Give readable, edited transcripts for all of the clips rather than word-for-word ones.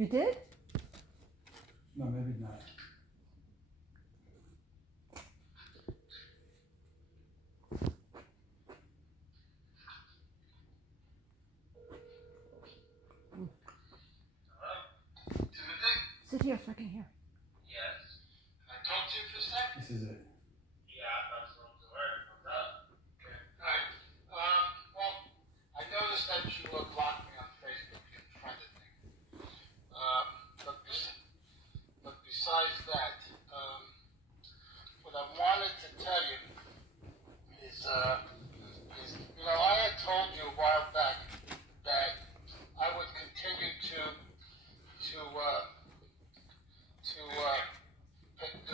You did? No, maybe not. Timothy? Sit here so I can hear. Yes. Can I talk to you for a sec? This is it. Yeah, that's what I'm worried about. Okay. Alright. Well, I noticed that you blocked me on Facebook. You friended me. But besides that, what I wanted to tell you is, I had told you a while back that I would continue to do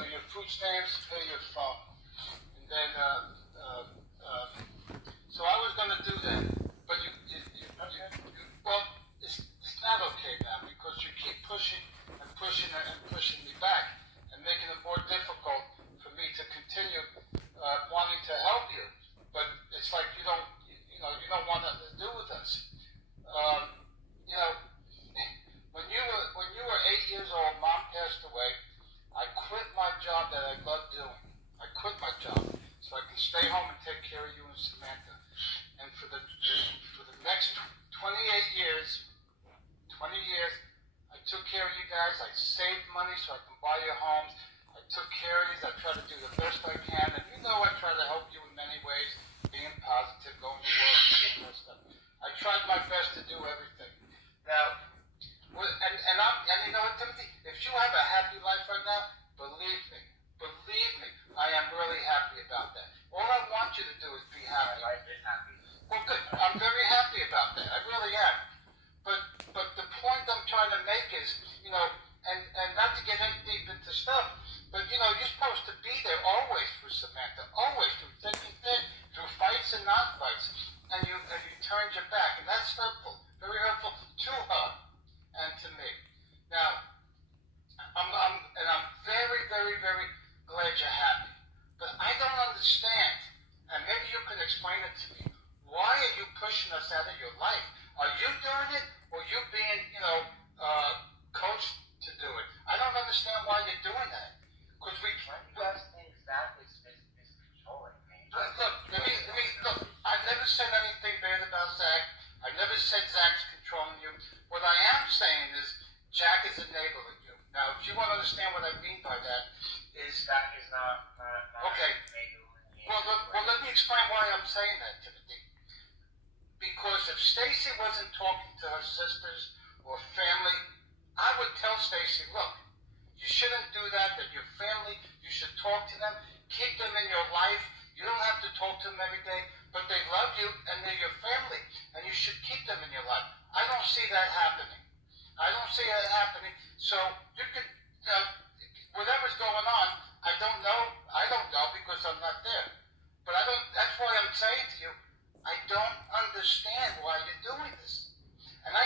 your food stamps, pay your phone, and then so I was gonna do that, but well, it's not okay now because you keep pushing me back and making it more difficult for me to continue wanting to help you, but it's like you don't want nothing to do with us. When you were 8 years old, Mom passed away. I quit my job that I loved doing. I quit my job so I can stay home and take care of you and Samantha. And for the next 28 years, I took care of you guys. I saved money so I can buy your homes. I took care of you. I tried to do the best I can. And I try to help you in many ways, being positive, going to work, and that stuff. I tried my best to do everything. Now, and you know what, Timothy? If you have a happy life right now, believe me, I am really happy about that. All I want you to do is be happy. My life is happy. Well, good. I'm very happy about that. I really am. But the point I'm trying to make is, and not to get in deep into stuff, but you're supposed to be there always for Samantha, always through thick and thin, through fights and non-fights, and you turned your back, and that's hurtful, very hurtful to her and to me. Now, I'm very, very, very glad you're happy, but I don't understand, and maybe you can explain it to me. Why are you pushing us out of your life? Are you doing it, or you being, coached to do it? I don't understand why you're doing that. Because we Because things that is controlling me. Look, I never said anything bad about Zach. I never said Zach's controlling you. What I am saying is Jack is enabling you. Now, if you want to understand what I mean by that, is That is not okay. Well, let me explain why I'm saying that, Timothy. Because if Stacy wasn't talking to her sisters or family, I would tell Stacy, look, you shouldn't do that. That your family, you should talk to them, keep them in your life. You don't have to talk to them every day, but they love you and they're your family, and you should keep them in your life. I don't see that happening. So you could, whatever's going on, I don't know because I'm not there. But that's why I'm saying to you, I don't understand why you're doing this. And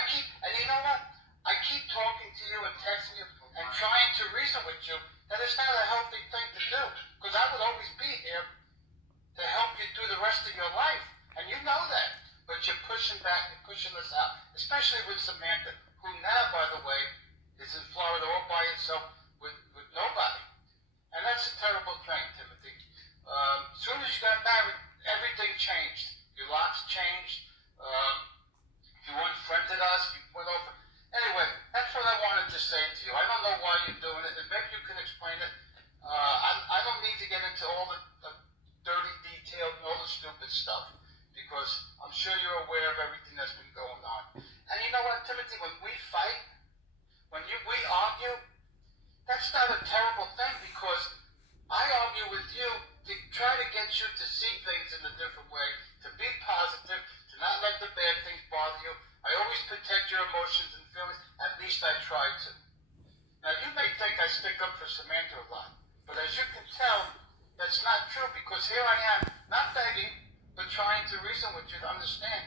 you know what? I keep talking to you and texting you and trying to reason with you that it's not a healthy thing to do. Because I would always be here to help you through the rest of your life. And you know that. But you're pushing back, you're pushing us out. Especially with Samantha, who now, by the way, is in Florida all by itself with nobody. And that's a terrible thing, Timothy. As soon as you got married, everything changed. Your locks changed. You unfriended us. You went over. Anyway, that's what I wanted to say to you. I don't know why you're doing it, and maybe you can explain it. I don't need to get into all the dirty details and all the stupid stuff, because I'm sure you're aware of everything that's been going on. And you know what, Timothy, when we fight, we argue, that's not a terrible thing, because I argue with you to try to get you to see things in a different way, to be positive, to not let the bad things bother you. I always protect your emotions and feelings. At least I try to. Now, you may think I stick up for Samantha a lot, but as you can tell, that's not true, because here I am, not begging, but trying to reason with you to understand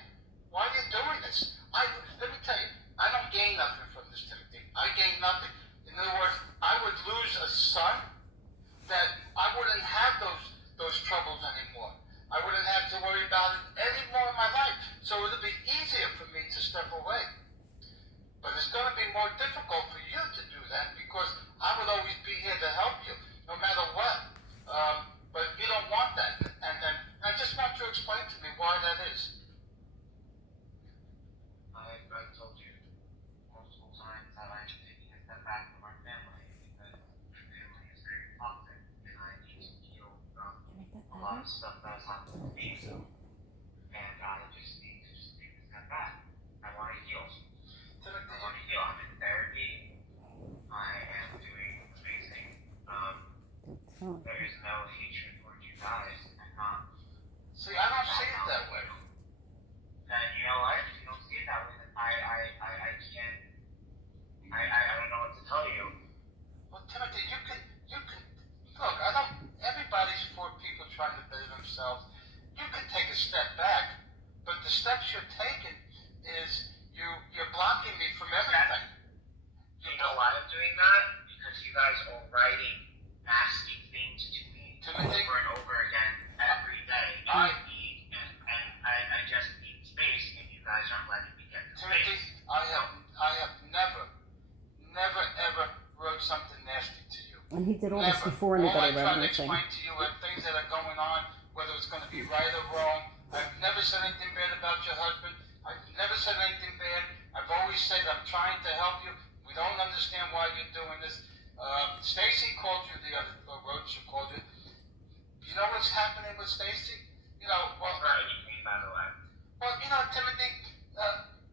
why you're doing this. Let me tell you, I don't gain nothing from this, Timothy. I gain nothing. In other words, I would lose a son that I wouldn't have those troubles anymore. I wouldn't have to worry about it anymore in my life. So it would be easier for me to step away. But as it's going to be more difficult for you to do that because I would always be here to help you, no matter what. But you don't want that, and I just want you to explain to me why that is. I've told you multiple times that I'm taking a step back from our family because my family is very toxic and I need to heal from a lot of stuff that has happened to me. And I just need to just take a step back. I want to heal. I want to heal. I'm in therapy. I am doing amazing. There is no hatred towards you guys. I'm not. See, I don't see it that way. And you know what? If you don't see it that way, then I can't. I don't know what to tell you. Well, Timothy, you can look. I don't. Everybody's for people trying to better themselves. You can take a step back, but the steps you're taking is you're blocking me from everything. You know why I'm doing that? Because you guys are writing nasty things to me Timothy? over and over again every day. And I just need space, and you guys aren't letting me get the Timothy, space. I have never ever wrote something nasty to you. And he did all this Never. before All anybody I wrote tried to anything. explain to you are things that are going on, whether it's going to be right or wrong. I've never said anything bad about your husband. I've never said anything bad. I've always said I'm trying to help you. We don't understand why you're doing this. Stacy called you the other, Roach called you. You know what's happening with Stacy? You know, well, Not anything, by the way. well, you know, Timothy,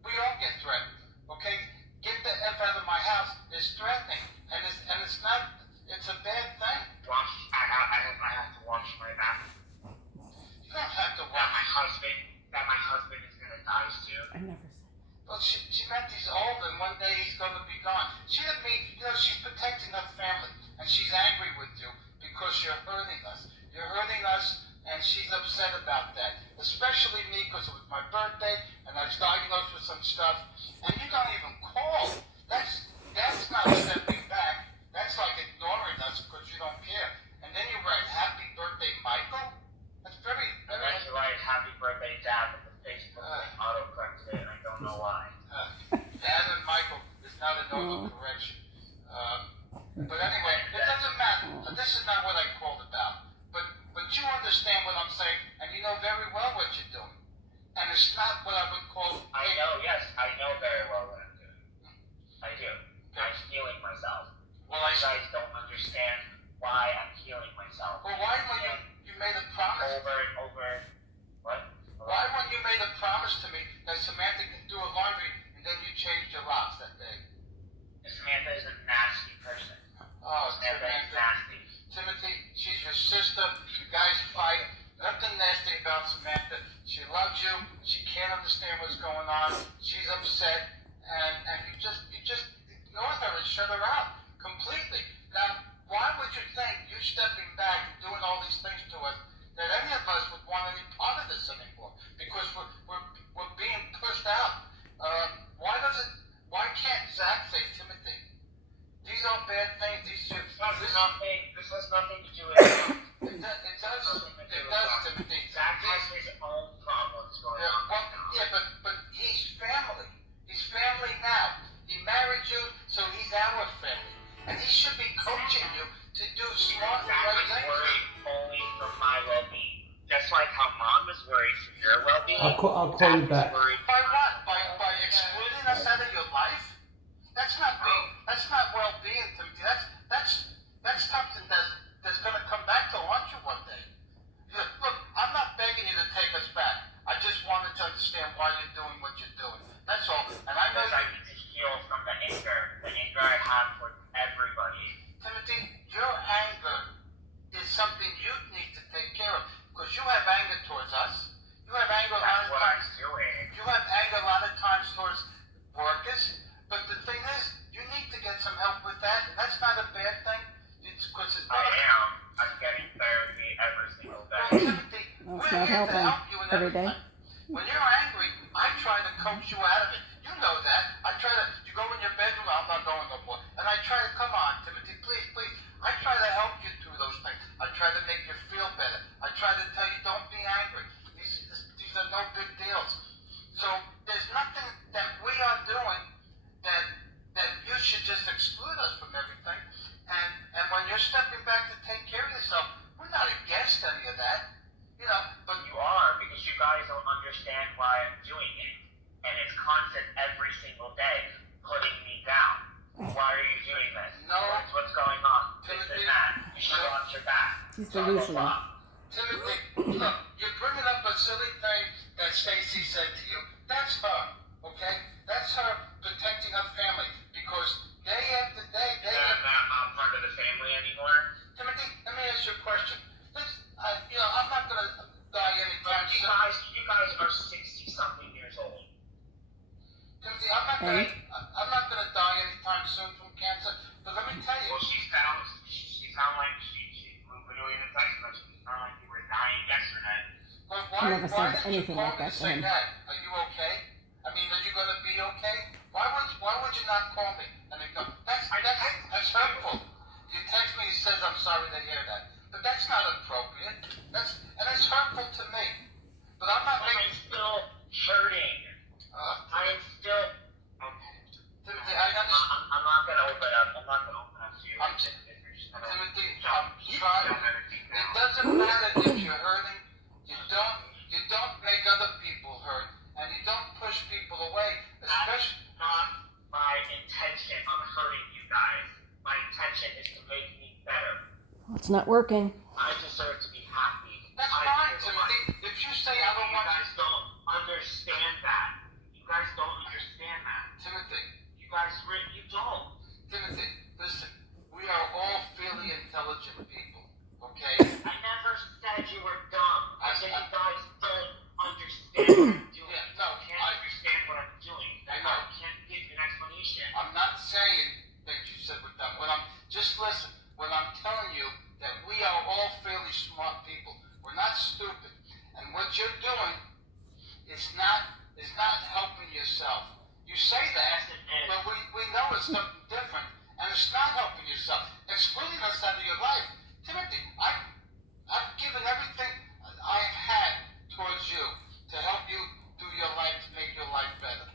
we all get threatened. Okay, get the F out of my house is threatening, and it's not. It's a bad thing. I have to wash my back. You don't have to That watch. my husband is gonna die soon. I never said. Well, she meant he's old and one day he's going to be gone. She didn't mean, you know, she's protecting her family and she's angry with you because you're hurting us. You're hurting us and she's upset about that. Especially me because it was my birthday and I was diagnosed with some stuff. And you don't even call. That's not stepping back. That's like ignoring us because you don't care. And then you write, "Happy birthday, Michael." That's very, I very. meant to write happy birthday, Dad, but the Facebook auto-corrected it, and I don't know why. Dad and Michael is not a normal correction. But anyway, it doesn't matter. This is not what I called about. But you understand what I'm saying, and you know very well what you're doing. And it's not what I would call. I know, yes, I know very well what I'm doing. I do. I'm healing myself. Well, You guys don't understand why I'm healing myself. Well, why when you made a promise? Over and over. What? Why when you made a promise to me that Samantha can do her laundry and then you changed your locks that day? Samantha is a nasty person. Oh, Samantha is Samantha. nasty. Timothy, she's your sister. You guys fight. Nothing nasty about Samantha. She loves you. She can't understand what's going on. She's upset, and you just ignore her and shut her out completely. Now, why would you think you stepping back and doing all these things to us that any of us would want any part of this anymore? Because we're being pushed out. Why can't Zach say, Timothy, these are bad things. This has nothing to do with it. It does, Timothy. Zach has his own problems going Yeah, on. well, yeah, but he's family. He's family now. He married you, so he's our family. And he should be coaching you to do smart and Zach right is things. worried only for my well-being. Just like how Mom is worried for your well-being. I'll call Zach you is back. worried By what? By excluding us out of your life? That's not well-being, Timothy. That's something that's going to come back to haunt you one day. Look, I'm not begging you to take us back. I just wanted to understand why you're doing what you're doing. That's all. And I know because I need to heal from the anger I have for everybody. Timothy, your anger is something you need to take care of because you have anger towards us. You have anger a lot That's of what I'm times. doing. You have anger a lot of times towards workers. But the thing is, you need to get some help with that. And that's not a bad thing. It's because it's I not. am. I'm getting therapy every single Well, day. Timothy, Well, we're it's not here to helping help you in every day. everything. When you're angry, I try to coax you out of it. You know that. You go in your bedroom, I'm not going no more. And I try to, come on, Timothy, please. I try to help you through those things. I try to make you feel better. I try to tell you, don't be angry. These are no big deals. So there's nothing that we are doing that guys don't understand why I'm doing it. And it's constant every single day, putting me down. Why are you doing this? No. What's going on? This Timothy, and that. You should have watched your back. He's Blah, blah, delusional. blah. Timothy, look, you're bringing up a silly thing that Stacy said to you. That's her, okay? That's her protecting her family because day after day, I'm not part of the family anymore. Timothy, let me ask you a question. I'm not gonna die anytime You soon. guys are 60-something years old. Timothy, I'm not gonna die anytime soon from cancer. But let me tell you. Well, she sound like she literally in the text message. She sound like you were dying yesterday. Well, I never said did anything you call like me that to to say him. that? Are you okay? I mean, are you gonna be okay? Why would you not call me and then go? That's hurtful. You text me and says I'm sorry to hear that, but that's not appropriate. That's hurtful to me. But I'm not I'm making. still hurting. I am still. Okay. Timothy, I understand. I'm not gonna open up. I'm not gonna open up to you. Timothy, I'm trying. It doesn't matter if you're hurting. You don't make other people hurt, and you don't push people away. Especially. That's not my intention on hurting you guys. My intention is to make me better. Well, it's not working. I deserve to be happy. That's fine, Timothy. If you say I don't You want guys don't understand that. You guys don't understand that. Timothy, You guys, you don't. Timothy, listen. We are all fairly intelligent people, okay? I never said you were dumb. I said you guys don't understand what I'm doing. Yeah, no, You can't understand what I'm doing. I know. I can't give you an explanation. I'm not saying that you said we're done. Just listen. When I'm telling you that we are all fairly smart people, we're not stupid. And what you're doing is not helping yourself. You say that, but we know it's something different, and it's not helping yourself. Excluding us out of your life, Timothy. I've given everything I've had towards you to help you through your life to make your life better,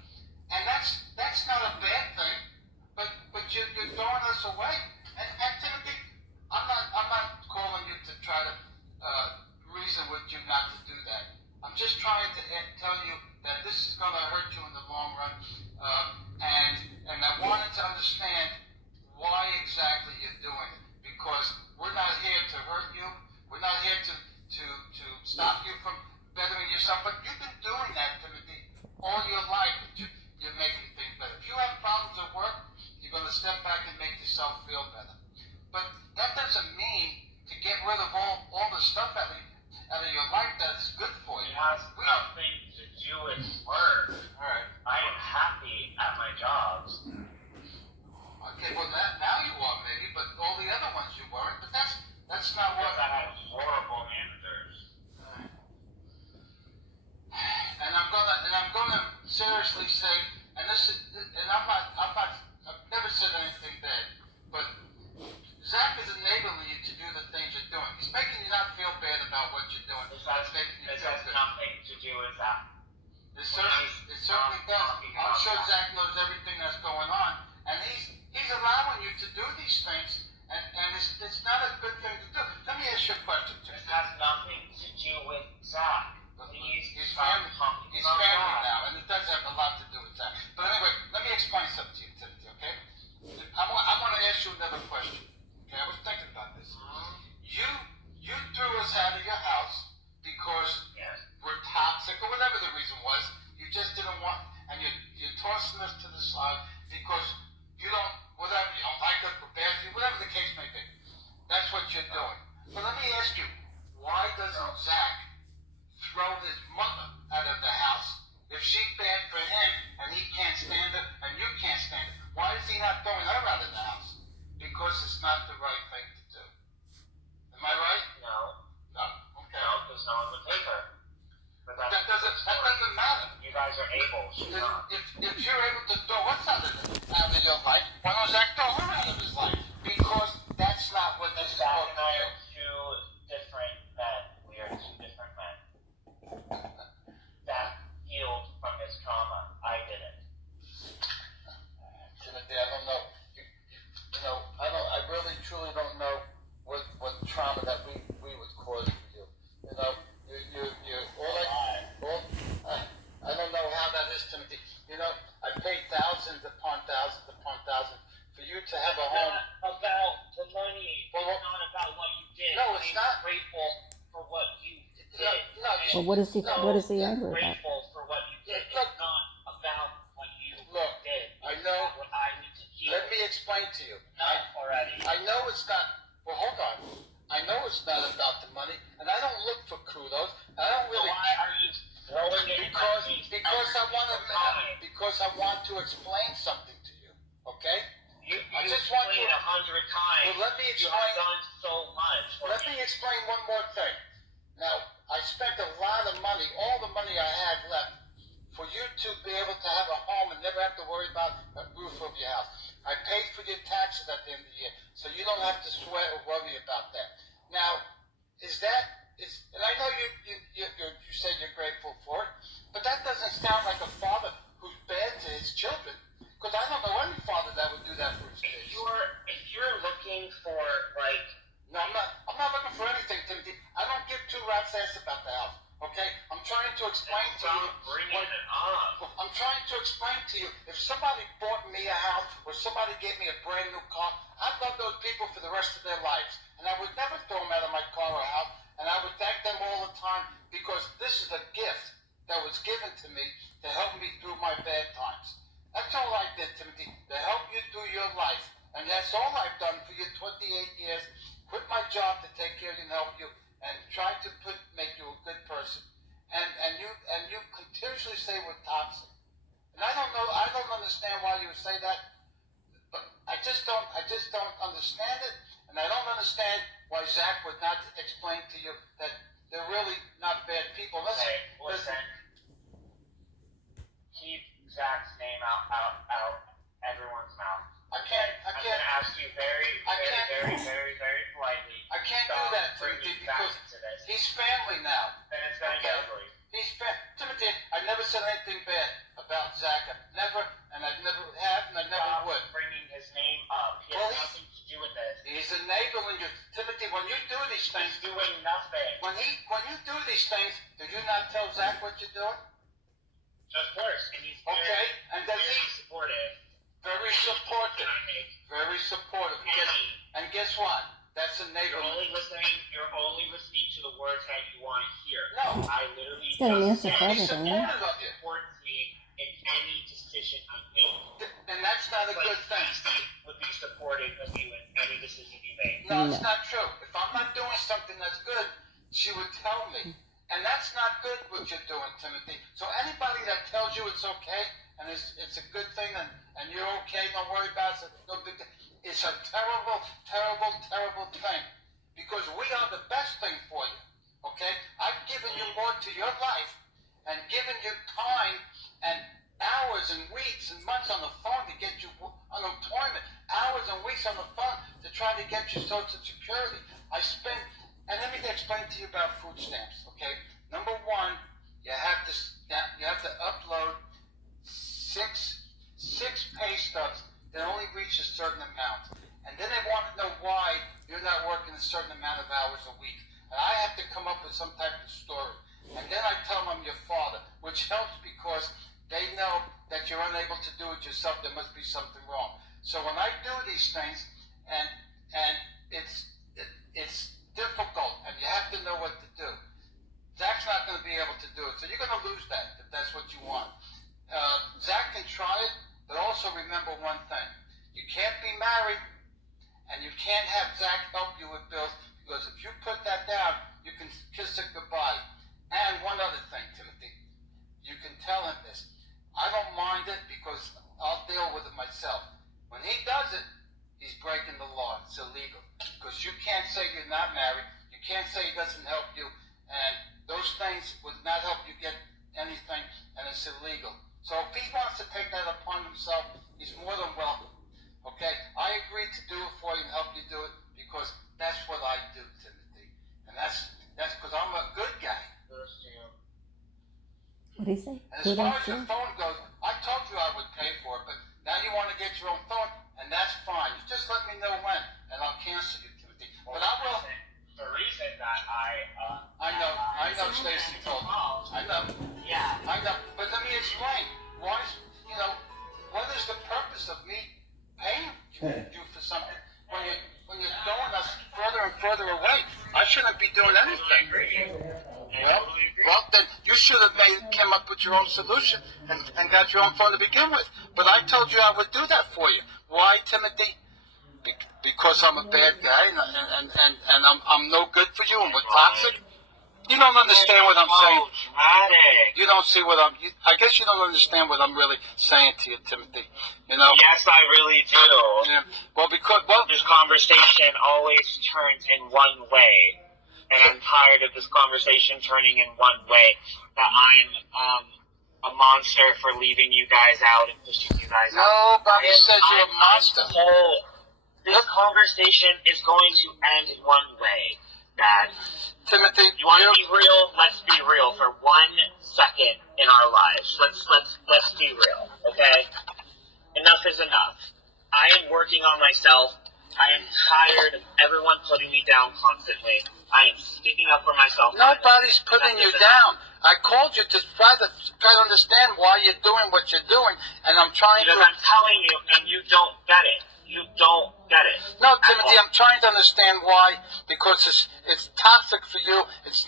and that's not a bad thing. But you're throwing us away, and Timothy, I'm not calling you to try to reason with you not to do that. I'm just trying to tell you that this is going to hurt you in the long run, and I wanted to understand why exactly you're doing it, because we're not here to hurt you. We're not here to stop you from bettering yourself. But you've been doing that, Timothy, all your life. You're making things better. If you have problems at work, you're going to step back and make yourself feel better. But that doesn't mean to get rid of all the stuff out of your life that is good for you. It has nothing to do with work. All right. I am happy at my jobs. Okay, well now you are maybe, but all the other ones you weren't. But that's not what. Because I had horrible managers. And I'm gonna seriously say, I've never said anything bad, but Zach is enabling you to do the things you're doing. He's making you not feel bad about what you're doing. This That's making you has feel good. nothing to do with that. It certainly does. I'm sure Zach knows everything that's going on, and he's allowing you to do these things, and it's not a good thing to do. Let me ask you a question, This Timothy. has nothing to do with Zach. He's family now, and it does have a lot to do with that. But anyway, let me explain something to you, Timothy, okay? I want to ask you another question. Okay, I was thinking about this. You threw us out of your house because Yes. we're toxic or whatever the reason was. You just didn't want, and you're tossing us to the side because you don't like us, we're bad for you, whatever the case may be. That's what you're doing. But let me ask you, why doesn't Zach throw his mother out of the house if she's bad for him and he can't stand her and you can't stand her? Why is he not throwing her out of the house? Because it's not the right thing to do. Am I right? No. No. Okay. No, because no one would take her. But That doesn't matter. You guys are able. She's not. If you're able to throw us out of your life, why don't Zach throw her out of his life? Because that's not what they're Zach supposed and I to are two different men. We are two different men. Zach healed from his trauma. I didn't. Timothy, I don't know. I really truly don't know what trauma that we would cause for you. You're Well, what is he angry about? Grateful for what you did. Look. It's not about what you Look, did. I know. What I need to heal. Let me explain to you. Already. I know it's not. Well, hold on. I know it's not about the money, and I don't look for kudos. I don't really. Why are you throwing it? Because I want to explain something to you. Okay? You I just want explained to. 100 times. Well, let me You explain. have done so much. Let me explain one more thing. Now, I spent a lot of money, all the money I had left, for you to be able to have a home and never have to worry about a roof over your house. I paid for your taxes at the end of the year, so you don't have to sweat or worry about that. Now, and I know you say you're grateful for it, but that doesn't sound like a father who's bad to his children, because I don't know any father that would do that for his kids. If you're looking for like. No, I'm not looking for anything, Timothy. I don't give two rat's ass about the house. Okay? I'm trying to explain to you. Bringing it up. I'm trying to explain to you. If somebody bought me a house or somebody gave me a brand new car, I'd love those people for the rest of their lives, and I would never throw them out of my car or house, and I would thank them all the time because this is a gift that was given to me to help me through my bad times. That's all I did, Timothy, to help you through your life, and that's all I've done for you 28 years. Quit my job to take care of you and help you, and try to make you a good person. And you continuously say we're toxic. And I don't understand why you would say that, but I just don't understand it, and I don't understand why Zach would not explain to you that they're really not bad people. Listen. Keep Zach's name out everyone's mouth. I'm gonna ask you very politely. I can't do that, Timothy, because he's family now. And it's gonna get ugly. Timothy, I never said anything bad about Zach. I never have, and I never would. Bringing his name up. He has nothing to do with this. He's enabling you, Timothy. When you do these things, He's doing nothing. when you do these things, did you not tell Zach what you're doing? Of course, and he's And does very he? supportive. Very supportive. Very supportive. And guess what? That's You're enabling. You're only listening to the words that you want to hear. No. I literally He's got an answer for He's everything, yeah? supportive of you. supports me in any decision I make. And that's not a good thing. Steve would be supportive of you in any decision you make. No, it's not true. If I'm not doing something that's good, she would tell me. And that's not good what you're doing, Timothy. So anybody that tells you it's okay and it's a good thing and you're okay, don't worry about it, no big deal. It's a terrible, terrible, terrible thing. Because we are the best thing for you. Okay? I've given you more to your life and given you time and hours and weeks and months on the phone to get you unemployment, hours and weeks on the phone to try to get you Social Security. And let me explain to you about food stamps, okay? Number one, you have to upload six pay stubs that only reach a certain amount. And then they want to know why you're not working a certain amount of hours a week. And I have to come up with some type of story. And then I tell them I'm your father, which helps because they know that you're unable to do it yourself. There must be something wrong. So when I do these things, and it's difficult, and you have to know what to do. Zach's not going to be able to do it, so you're going to lose that if that's what you want. Zach can try it, but also remember one thing: you can't be married, and you can't have Zach help you with bills, because if you put that down, you can kiss it goodbye. And one other thing, Timothy, you can tell him this. I don't mind it because I'll deal with it myself. When he does it, he's breaking the law. It's illegal. Because you can't say you're not married. You can't say he doesn't help you. And those things would not help you get anything, and it's illegal. So if he wants to take that upon himself, he's more than welcome. Okay? I agreed to do it for you and help you do it because that's what I do, Timothy. And that's because I'm a good guy. What did he say? And as far as your phone goes, I told you I would pay for it, but now you want to get your own phone, and that's fine. You just let me know when, and I'll cancel you, Timothy. But I will. The reason that I know, Stacy told me. I know. Yeah. I know. But let me explain. What is the purpose of me paying you for something when you're throwing us further and further away? I shouldn't be doing anything. Well, then you should have came up with your own solution and got your own phone to begin with. But I told you I would do that for you. Why, Timothy? Because I'm a bad guy and I'm no good for you and we're toxic. You don't understand what I'm saying. Dramatic. You don't see what I guess you don't understand what I'm really saying to you, Timothy. You know? Yes, I really do. Yeah. Well, This conversation always turns in one way. And I'm tired of this conversation turning in one way. That I'm a monster for leaving you guys out and pushing you guys out. nobody says you're a monster. This conversation is going to end in one way, Dad. Timothy, You want to be real? Let's be real for 1 second in our lives. Let's be real, okay? Enough is enough. I am working on myself. I am tired of everyone putting me down constantly. I am sticking up for myself. Nobody's putting you down. I called you to try to understand why you're doing what you're doing, and I'm trying Because to. I'm telling you, and you don't get it. You don't get it. No, Timothy, I'm trying to understand why. Because it's toxic for you. It's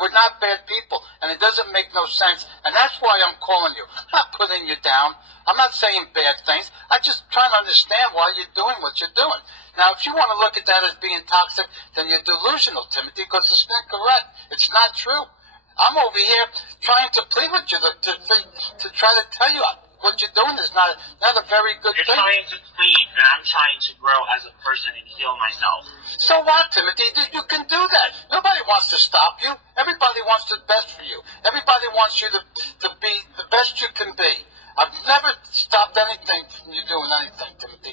we're not bad people, and it doesn't make no sense. And that's why I'm calling you. I'm not putting you down. I'm not saying bad things. I'm just trying to understand why you're doing what you're doing. Now, if you want to look at that as being toxic, then you're delusional, Timothy, because it's incorrect. It's not true. I'm over here trying to plead with you to try to tell you what you're doing is not a very good You're thing. trying to plead, and I'm trying to grow as a person and heal myself. So what, Timothy? You can do that. Nobody wants to stop you. Everybody wants the best for you. Everybody wants you to be the best you can be. I've never stopped anything from you doing anything, Timothy.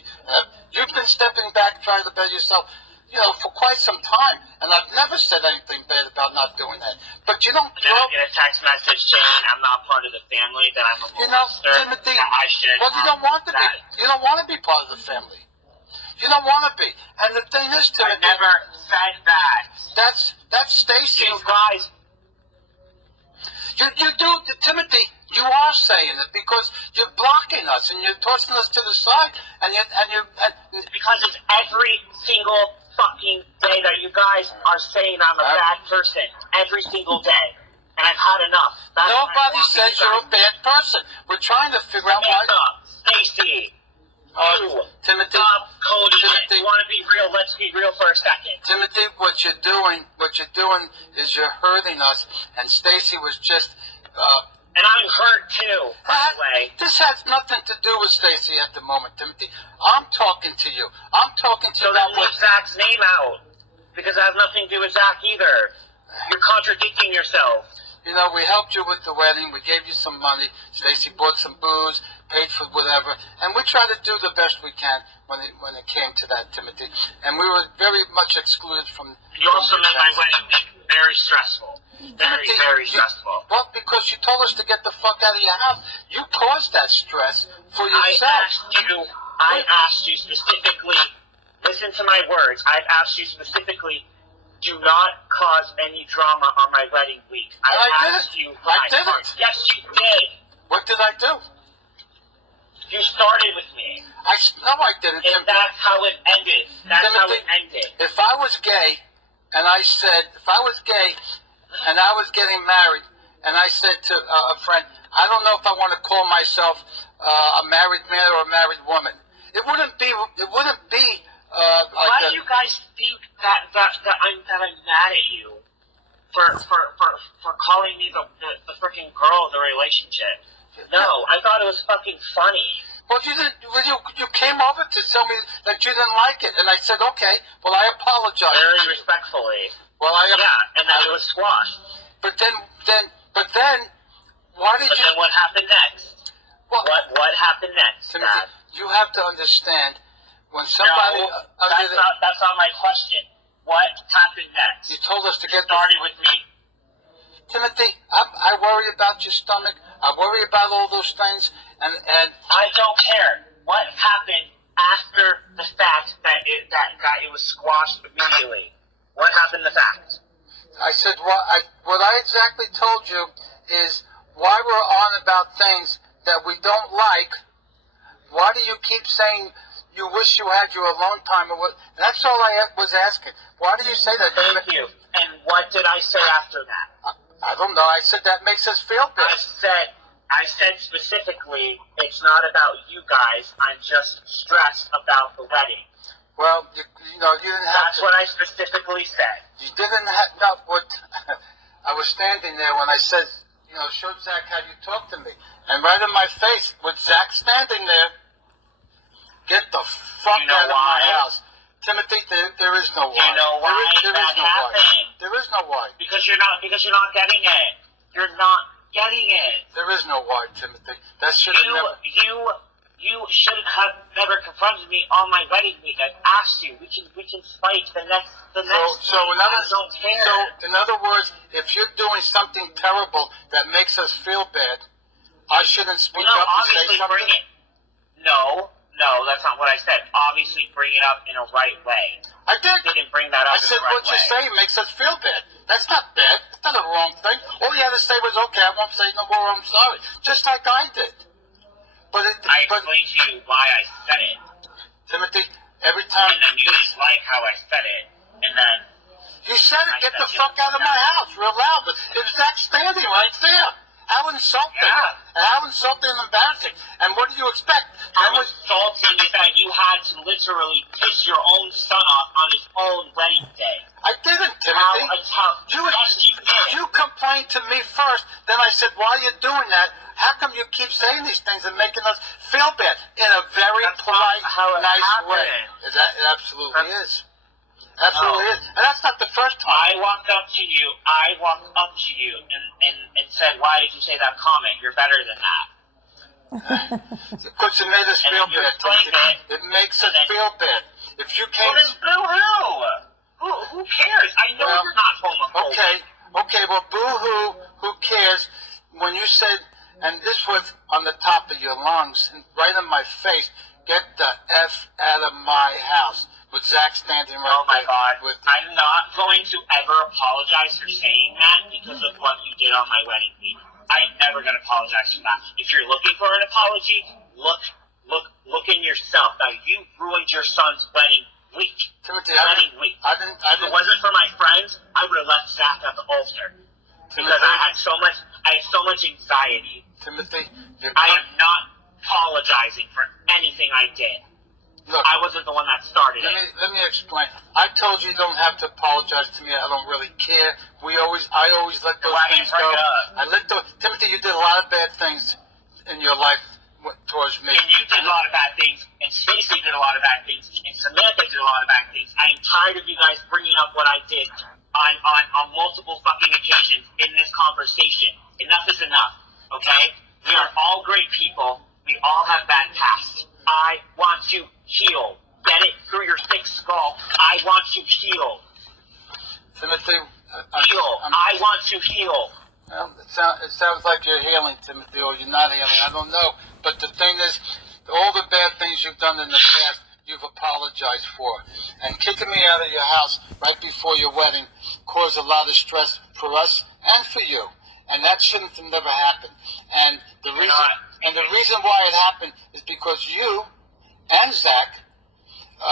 You've been stepping back, trying to better yourself, for quite some time, and I've never said anything bad about not doing that. But you don't. And then I get a text message saying I'm not part of the family, that I'm a monster, Timothy. that I should. Well, you don't want to be. You don't want to be part of the family. You don't want to be. And the thing is, I Timothy. never said that. That's Stacy. These guys. You do, Timothy. You are saying it because you're blocking us and you're tossing us to the side, and Because it's every single fucking day that you guys are saying I'm a bad person. Every single day. And I've had enough. That's nobody says you're a bad person. We're trying to figure out why. Stacy. You. Timothy. Stop, Cody. Timothy. You want to be real? Let's be real for a second. Timothy, what you're doing is you're hurting us. And Stacy was just. And I'm hurt too, by the way. This has nothing to do with Stacy at the moment, Timothy. I'm talking to you. I'm talking to you So then about leave Zach's name out. Because it has nothing to do with Zach either. You're contradicting yourself. We helped you with the wedding. We gave you some money. Stacy bought some booze, paid for whatever, and we tried to do the best we can when it came to that, Timothy. And we were very much excluded from. You also made my wedding week very stressful. Very stressful. Well, because you told us to get the fuck out of your house. You caused that stress for yourself. I asked you specifically, listen to my words, I've asked you specifically, do not cause any drama on my wedding week. I asked you. I didn't. Yes, you did. What did I do? You started with me. No, I didn't. And that's how it ended. That's how it ended. If I was gay, and I was getting married, and I said to a friend, I don't know if I want to call myself a married man or a married woman. It wouldn't be. Why do you guys think that I'm mad at you for calling me the freaking girl of the relationship? No, I thought it was fucking funny. Well, you didn't. You came over to tell me that you didn't like it, and I said, okay. Well, I apologize. Very respectfully. Well, and then it was squashed. But then, why did you? But then what happened next? What happened next, Timothy, Dad? you have to understand when somebody. That's not my question. What happened next? You told us to get. Started with me. Timothy, I worry about your stomach. I worry about all those things, and I don't care. What happened after the fact that it was squashed immediately? What happened the fact? I said what I exactly told you is why we're on about things that we don't like. Why do you keep saying you wish you had your alone time? That's all I was asking. Why do you say that? Thank you. And what did I say after that? I don't know. I said that makes us feel I bad. said specifically, it's not about you guys. I'm just stressed about the wedding. Well, you didn't have That's to. what I specifically said. You didn't have. No, what? I was standing there when I said, show Zach how you talk to me, and right in my face with Zach standing there. Get the fuck You know out of my why? house, Timothy. There is no why. You know why There that is no why. happened? There is no why. Because you're not getting it. You're not getting it. There is no why, Timothy. That should have never. You shouldn't have never confronted me on my wedding week. I've asked you. We can fight the next So week. I don't care. in other words, if you're doing something terrible that makes us feel bad, I shouldn't speak Well, no, up and say obviously something. bring it. No, that's not what I said. Obviously bring it up in a right way. I did. You didn't bring that up I said in the right what way. you say makes us feel bad. That's not bad. It's not a wrong thing. All you had to say was, okay, I won't say no more, I'm sorry. Just like I did. But I explained to you why I said it. Timothy, every time... And then you didn't like how I said it. And then... You said it, I get said the you fuck out of my said- house real loud. But it was Zach standing right there. How insulting. Yeah. And how insulting and embarrassing. And what do you expect? How Then we- insulting is that you had to literally piss your own son off on his own wedding day. I didn't, How Timothy. yes, you did. You complained to me first, then I said, why are you doing that? How come you keep saying these things and making us feel bad in a very That's polite, not how it nice happened. way? It absolutely is. Absolutely No. is. And that's not the first time. I walked up to you and said, why did you say that comment? You're better than that. Because it made us And feel then you bad, explained Timothy. It makes us and then- feel bad. If you came... Well, then boo-hoo! Who cares? I know Well, you're not homophobic. Okay, well, boo-hoo, who cares? When you said, and this was on the top of your lungs, and right in my face, get the F out of my house, with Zach standing right Oh my there. God! With, I'm not going to ever apologize for saying that because of what you did on my wedding week. I'm never going to apologize for that. If you're looking for an apology, look in yourself. Now you ruined your son's wedding week. Timothy, Wedding week. I didn't, If it wasn't for my friends, I would have left Zach at the altar because I had so much anxiety. Timothy, I am not apologizing for anything I did. look, I wasn't the one that started it. let me explain. I told you don't have to apologize to me. I don't really care. I always let those Why things you bring go. it up? Timothy, you did a lot of bad things in your life towards me. And you did a lot of bad things, and Stacey did a lot of bad things, and Samantha did a lot of bad things. I am tired of you guys bringing up what I did on multiple fucking occasions in this conversation. Enough is enough, okay? We are all great people. We all have bad pasts. I want to heal. Get it through your thick skull. I want to heal. Timothy, Heal. I want to heal. well, it sounds like you're healing, Timothy, or you're not healing. I don't know. But the thing is, all the bad things you've done in the past, you've apologized for. And kicking me out of your house right before your wedding caused a lot of stress for us and for you. And that shouldn't have never happened. And the reason why it happened is because you and Zach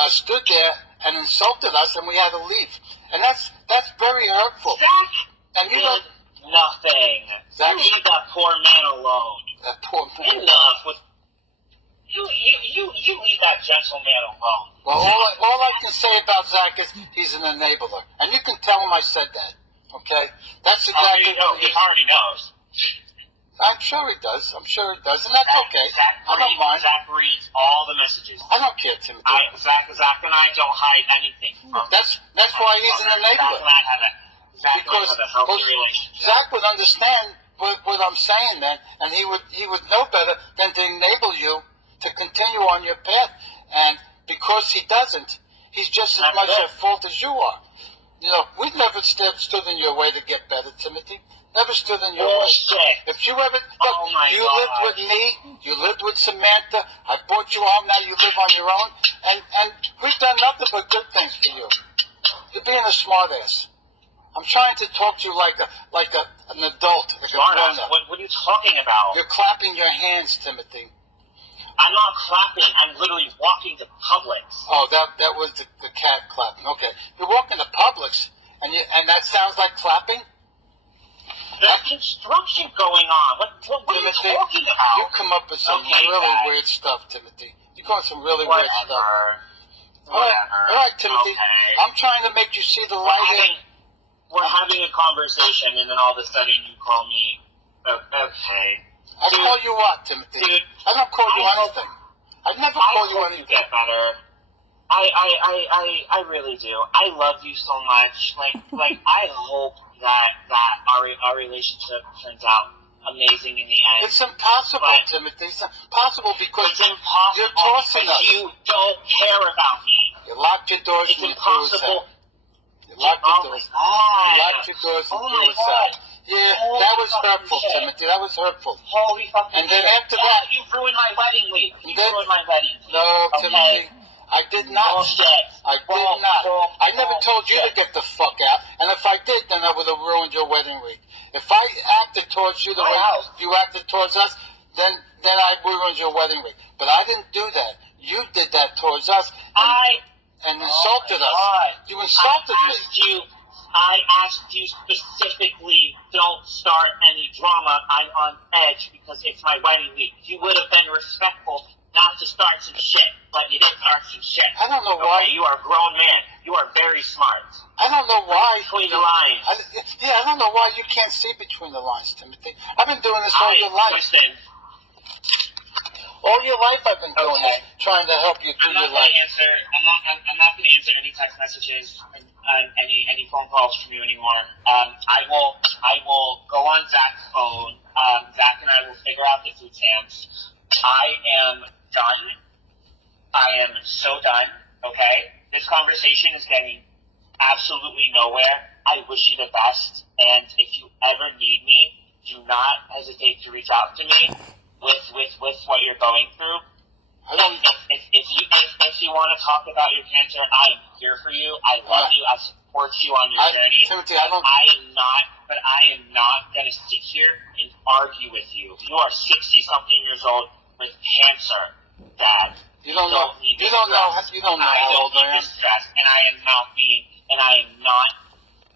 stood there and insulted us, and we had to leave. And that's very hurtful. Zach And you did don't. nothing. Zach- You leave that poor man alone. That poor man. Enough with you leave that gentleman alone. Well, all I can say about Zach is he's an enabler, and you can tell him I said that. Okay, that's exactly. He already knows. I'm sure he does. I'm sure he does, and that's okay. I don't mind. Zach reads all the messages. I don't care, Timothy. Zach and I don't hide anything from. That's why he's an enabler. Zach and I have a healthy relationship. Zach would understand what I'm saying then, and he would know better than to enable you to continue on your path. And because he doesn't, he's just as That's much it. at fault as you are. You know, we've never stood in your way to get better, Timothy. Never stood in your way. Bullshit. If you ever, Oh my you God. lived with me, you lived with Samantha, I brought you home, now you live on your own, and we've done nothing but good things for you. You're being a smart ass. I'm trying to talk to you like an adult, like a Smartass, grown-up. what are you talking about? You're clapping your hands, Timothy. I'm not clapping. I'm literally walking to Publix. Oh, that was the cat clapping. Okay. You're walking to Publix, And that sounds like clapping? There's construction going on. What are you Timothy, talking about? you come up with some Okay, really Dad. weird stuff, Timothy. You come up with some really weird stuff. Whatever. All right, Timothy. Okay. I'm trying to make you see the light here. We're having a conversation, and then all of a sudden you call me. Okay. I Dude, call you what, Timothy? dude, I don't call you I hope- anything. I never I call you hope anything. you get better. I really do. I love you so much. Like I hope that our relationship turns out amazing in the end. It's impossible, But- Timothy. It's impossible because It's impossible you're tossing because us. you don't care about me. You locked your doors It's and you threw us impossible. out. You locked your Oh my doors. god. You locked your doors and Oh threw my us god. out. Yeah, Holy that was fucking hurtful, shit. Timothy. That was hurtful. Holy fucking And then shit. after that- you ruined my wedding week. You then- ruined my wedding week. No, okay? Timothy. I did not. Bullshit. I did not. I never told you to Bullshit. get the fuck out. And if I did, then I would have ruined your wedding week. If I acted towards you the way Wow. you acted towards us, then I ruined your wedding week. But I didn't do that. You did that towards us and insulted Oh my us. God. You insulted me. I asked you specifically, don't start any drama. I'm on edge because it's my wedding week. You would have been respectful not to start some shit, but you did start some shit. I don't know why. Okay, you are a grown man. You are very smart. I don't know why. Between the lines. I don't know why you can't see between the lines, Timothy. I've been doing this all your life. Listen, All your life I've been doing Okay. this, trying to help you I'm through not your going life. to answer. I'm not going to answer any text messages and any phone calls from you anymore. I will go on Zach's phone. Zach and I will figure out the food stamps. I am done. I am so done. Okay, this conversation is getting absolutely nowhere. I wish you the best, and if you ever need me, do not hesitate to reach out to me with what you're going through. I don't. If you want to talk about your cancer, I am here for you. I love you. I support you on your journey. Timothy, I don't. But I am not going to sit here and argue with you. You are 60-something years old with cancer, Dad. You don't know. need You this don't know. stress. You don't know I how don't old I need am. this stress, and I am not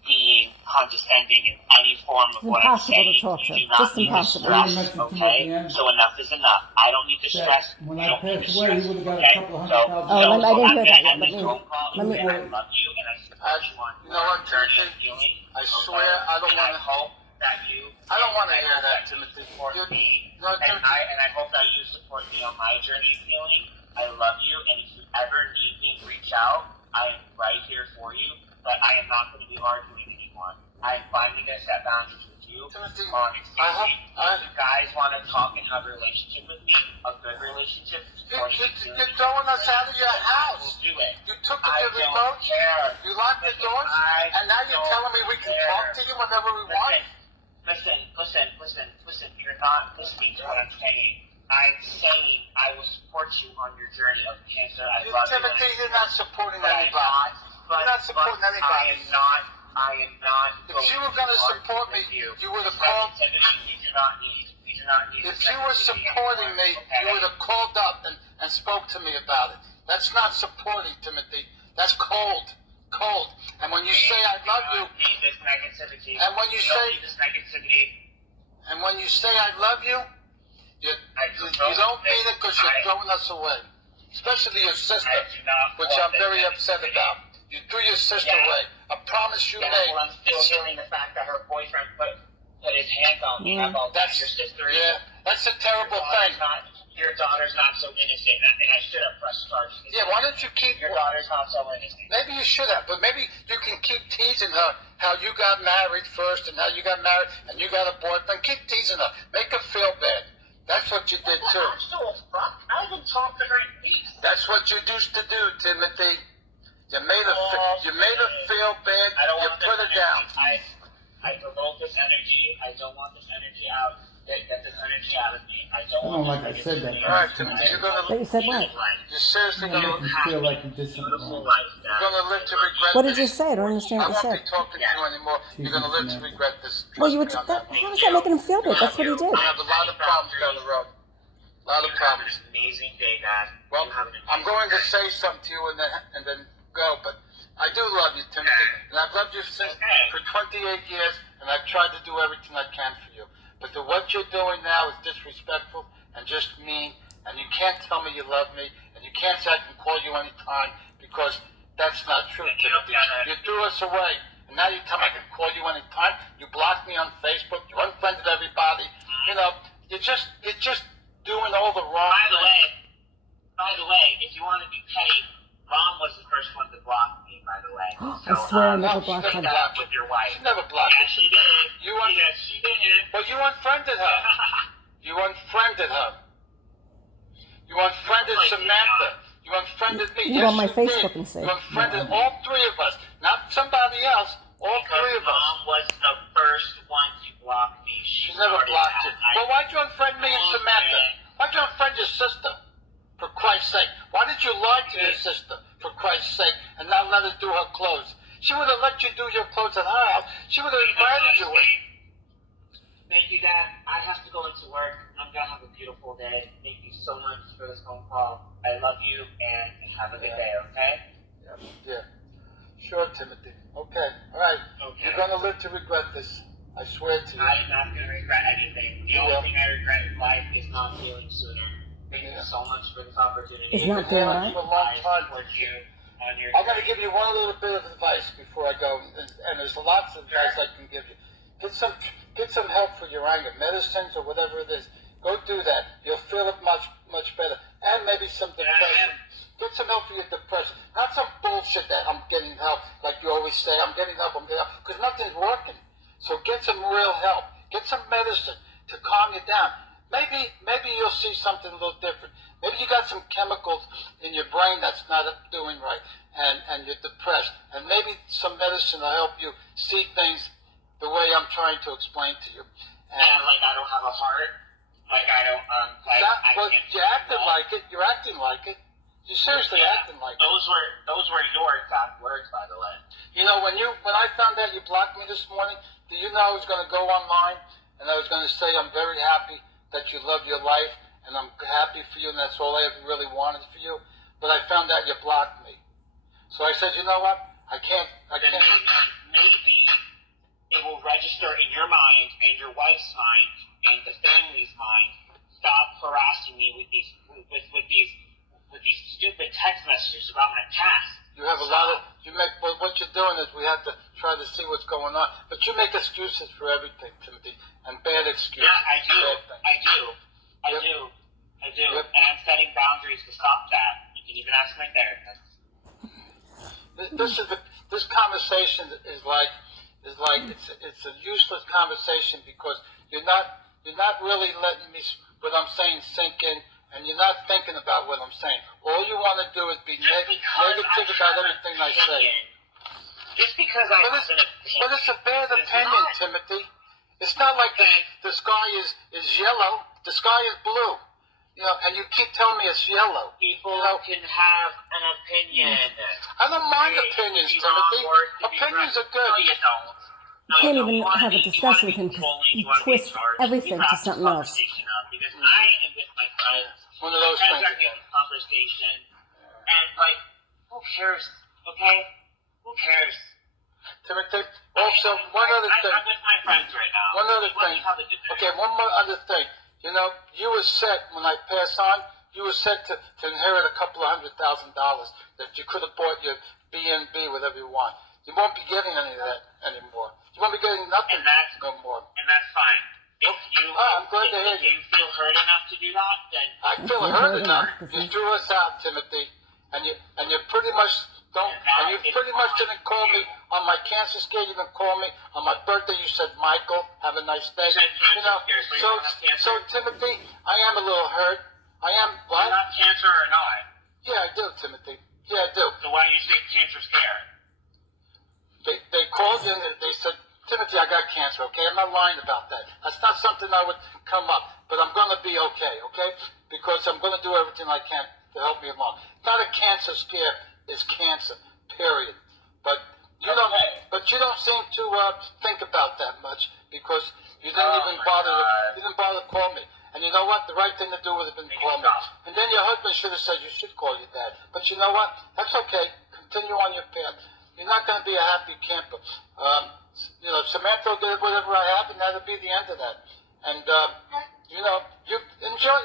being condescending in any form of what I'm Impossible to saying. torture. You do not Just need impossible. the You stress, mentioned to me at the okay? end So enough is enough. I don't need the that stress. when You I don't need passed the away, stress, you would have got okay? a couple of $100,000. Oh, I didn't hear that yet. I'm Let gonna end me- this phone call. let me- I love you and I support you on You know what, your journey Timothy? of healing. I okay? swear I don't And want I to. hope that you. I don't want to I hear hope that, you Timothy. support You're- me, No, and Timothy. I hope that you support me on my journey of healing. I love you, and if you ever need me, reach out. I am right here for you, but I am not going to be arguing anymore. I am finally going to set boundaries with you. Timothy, On I excuse me, hope. if you guys want to talk and have a relationship with me, a good relationship, You're throwing us out of your house. we'll do it. You took I the don't remote. care. You locked the doors, and now you're telling me we can talk to you whenever we want. Listen. You're not listening to what I'm saying. I'm saying I will support you on your journey of cancer. I love you. Timothy, you're not supporting But I'm anybody. not. You're not supporting anybody. I am not. If you were going to support me, you would have called. We do not need. If you were supporting me, you would have called up and spoke to me about it. That's not supporting, Timothy. That's cold. Cold. And when you say I love you, Need this negativity. and when you don't say need this negativity. and when you say I love you, you don't mean it because you're throwing us away. Especially your sister, I do not which want I'm very this upset negativity. about. You threw your sister Yeah. away. I promise you, Yeah, Nate. well, I'm still hearing the fact that her boyfriend put his hands on me. Yeah. About That's your sister is that's a terrible thing. Your daughter's not so innocent, and I should have pressed charges. Yeah, why don't you keep? Your daughter's not so innocent. Maybe you should have, but maybe you can keep teasing her how you got married first and how you got married and you got a boyfriend. Keep teasing her. Make her feel bad. That's what you did too. I'm so fucked. I haven't talked to her in weeks. That's what you used to do, Timothy. You made her feel bad. I don't You want put this her down. energy. I provoke this energy. I don't want this energy out. Get this energy out of me. I don't want like I this said that. negativity. All right, Timothy, you're But gonna you said what? you're seriously You're gonna making you feel like you did something Beautiful wrong. life, Dad. you're gonna live to regret What did you this. say? I don't understand I what you won't said. be talking to you anymore. You're gonna live to regret this. Well, you were. Trust me on How is that making him feel good? That's what he did. We have a lot of problems down the road. A lot of You have an problems. amazing day, Dad. Well, You have an amazing I'm going to day. say something to you and then go, but I do love you, Timothy, and I've loved you since for 28 years, and I've tried to do everything I can for you. But what you're doing now is disrespectful and just mean, and you can't tell me you love me, and you can't say I can call you anytime, because that's not true, Timothy. You threw us away, and now you tell me I can call you anytime. You blocked me on Facebook. You unfriended everybody. You know, you're just doing all the wrong things. By the way, if you want to be petty, Mom was the first one to block me, by the way. I swear I never blocked she him. never blocked with your wife. She never blocked Yeah, you. she did. Yes, she did. But you unfriended her. You unfriended her. You unfriended Samantha. You unfriended me. You Yes, on my you Facebook did. and say, You unfriended all three of us. Not somebody else. All three of us. Mom was the first one to block me. She never blocked you. Well, why'd you unfriend me and Samantha? Why'd you unfriend your sister? For Christ's sake. Why did you lie to your sister, for Christ's sake, and not let her do her clothes? She would have let you do your clothes at her house. She would have invited you in. Thank you, Dad. I have to go into work. I'm going to have a beautiful day. Thank you so much for this phone call. I love you, and have a good day, okay? Yeah. Sure, Timothy. Okay. All right. Okay. You're going to live to regret this. I swear to you. I'm not going to regret anything. The only thing I regret in life is not healing sooner. Thank you so much for this opportunity. It's not You've been doing here for a right. long time. I support you on your I'm going to give you one little bit of advice before I go, and there's lots of advice I can give you. Get some help for your anger, medicines or whatever it is. Go do that. You'll feel it much better, and maybe some depression. Get some help for your depression. Not some bullshit that I'm getting help, like you always say. I'm getting help, because nothing's working. So get some real help. Get some medicine to calm you down. Maybe you'll see something a little different. Maybe you got some chemicals in your brain that's not doing right, and you're depressed. And maybe some medicine will help you see things the way I'm trying to explain to you. And like I don't have a heart. Like I don't, you're acting like it. You're acting like it. You're seriously acting like it. Those were your exact words, by the way. You know, when I found out you blocked me this morning, do you know I was going to go online and I was going to say I'm very happy that you love your life and I'm happy for you and that's all I ever really wanted for you. But I found out you blocked me. So I said, you know what? I can't. Maybe it will register in your mind and your wife's mind and the family's mind. Stop harassing me with these stupid text messages about my past. You have what you're doing is we have to try to see what's going on. But you make excuses for everything, Timothy, and bad excuses. Yeah, I do. Yep. And I'm setting boundaries to stop that. You can even ask my therapist. This conversation is like it's a useless conversation because you're not really letting me what I'm saying sink in. And you're not thinking about what I'm saying. All you want to do is be negative about everything I say. Just because I have an opinion. But it's a bad opinion, Timothy. It's not like the sky is yellow. The sky is blue. You know, and you keep telling me it's yellow. People can have an opinion. I don't mind opinions, Timothy. Opinions are good. No, you don't. You can't even have a discussion with him because he twists everything to something else. Because I am with my friends. One of those friends things are having a conversation, and who cares? Okay, who cares? Timothy. Also, one other thing. I'm with my friends right now. One other thing. Okay, one more other thing. You know, you were set when I pass on. You were set to inherit a couple of $100,000 that you could have bought your B&B, whatever you want. You won't be getting any of that anymore. You won't be getting nothing no more. And that's fine. If I'm glad to hear you. If you feel hurt enough to do that, then I feel hurt enough. You threw us out, Timothy, and you pretty much don't. And you pretty much didn't call me on my cancer scare. You didn't call me on my birthday. You said, "Michael, have a nice day." You know. So Timothy, I am a little hurt. I am. What? You have cancer or not? Yeah, I do, Timothy. Yeah, I do. So why do you say cancer scare? They called in and they said, Timothy, I got cancer, okay? I'm not lying about that. That's not something I would come up, but I'm going to be okay? Because I'm going to do everything I can to help me along. Not a cancer scare, it's cancer, period. But you don't seem to think about that much because you didn't even bother to call me. And you know what? The right thing to do would have been to call me. And then your husband should have said you should call your dad. But you know what? That's okay. Continue on your path. you're not going to be a happy camper. Samantha will get whatever I have, and that'll be the end of that. And you enjoy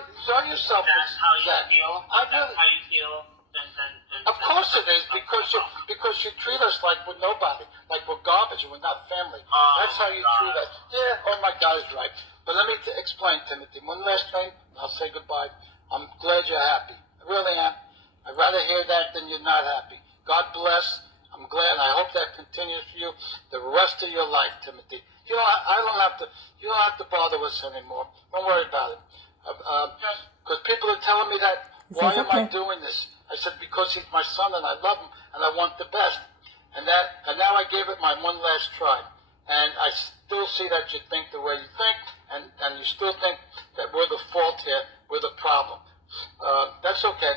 yourself. That's how you Zach. feel. I That's really, how you feel. Then of course it is, because you treat us like we're nobody, like we're garbage and we're not family. Oh, That's how you God. treat us. Yeah, oh my God is right. But let me explain, Timothy. One last thing, and I'll say goodbye. I'm glad you're happy. I really am. I'd rather hear that than you're not happy. God bless. I'm glad, and I hope that continues for you the rest of your life, Timothy. You know, you don't have to bother us anymore. Don't worry about it. Because people are telling me that, why am I doing this? I said, because he's my son and I love him and I want the best. And now I gave it my one last try. And I still see that you think the way you think, and you still think that we're the fault here, we're the problem. That's okay.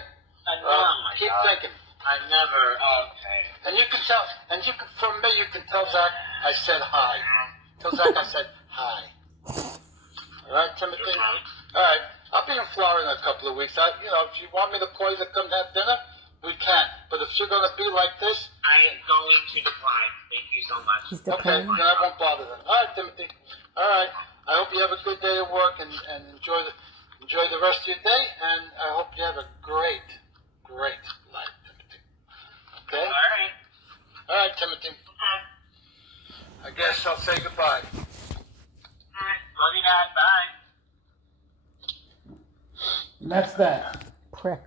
Keep thinking. I never. Okay. And you can tell, from me, you can tell Zach I said hi. Tell Zach I said hi. All right, Timothy? All right. I'll be in Florida in a couple of weeks. If you want me to call you to come have dinner, we can. But if you're going to be like this, I am going to decline. Thank you so much. He's okay, declining. then I won't bother them. All right, Timothy. All right. I hope you have a good day at work and enjoy the rest of your day. And I hope you have a great life, Timothy. Okay? All right. All right, Timothy. Okay. I guess I'll say goodbye. All right. Love you, Dad. Bye. And that's that. Prick.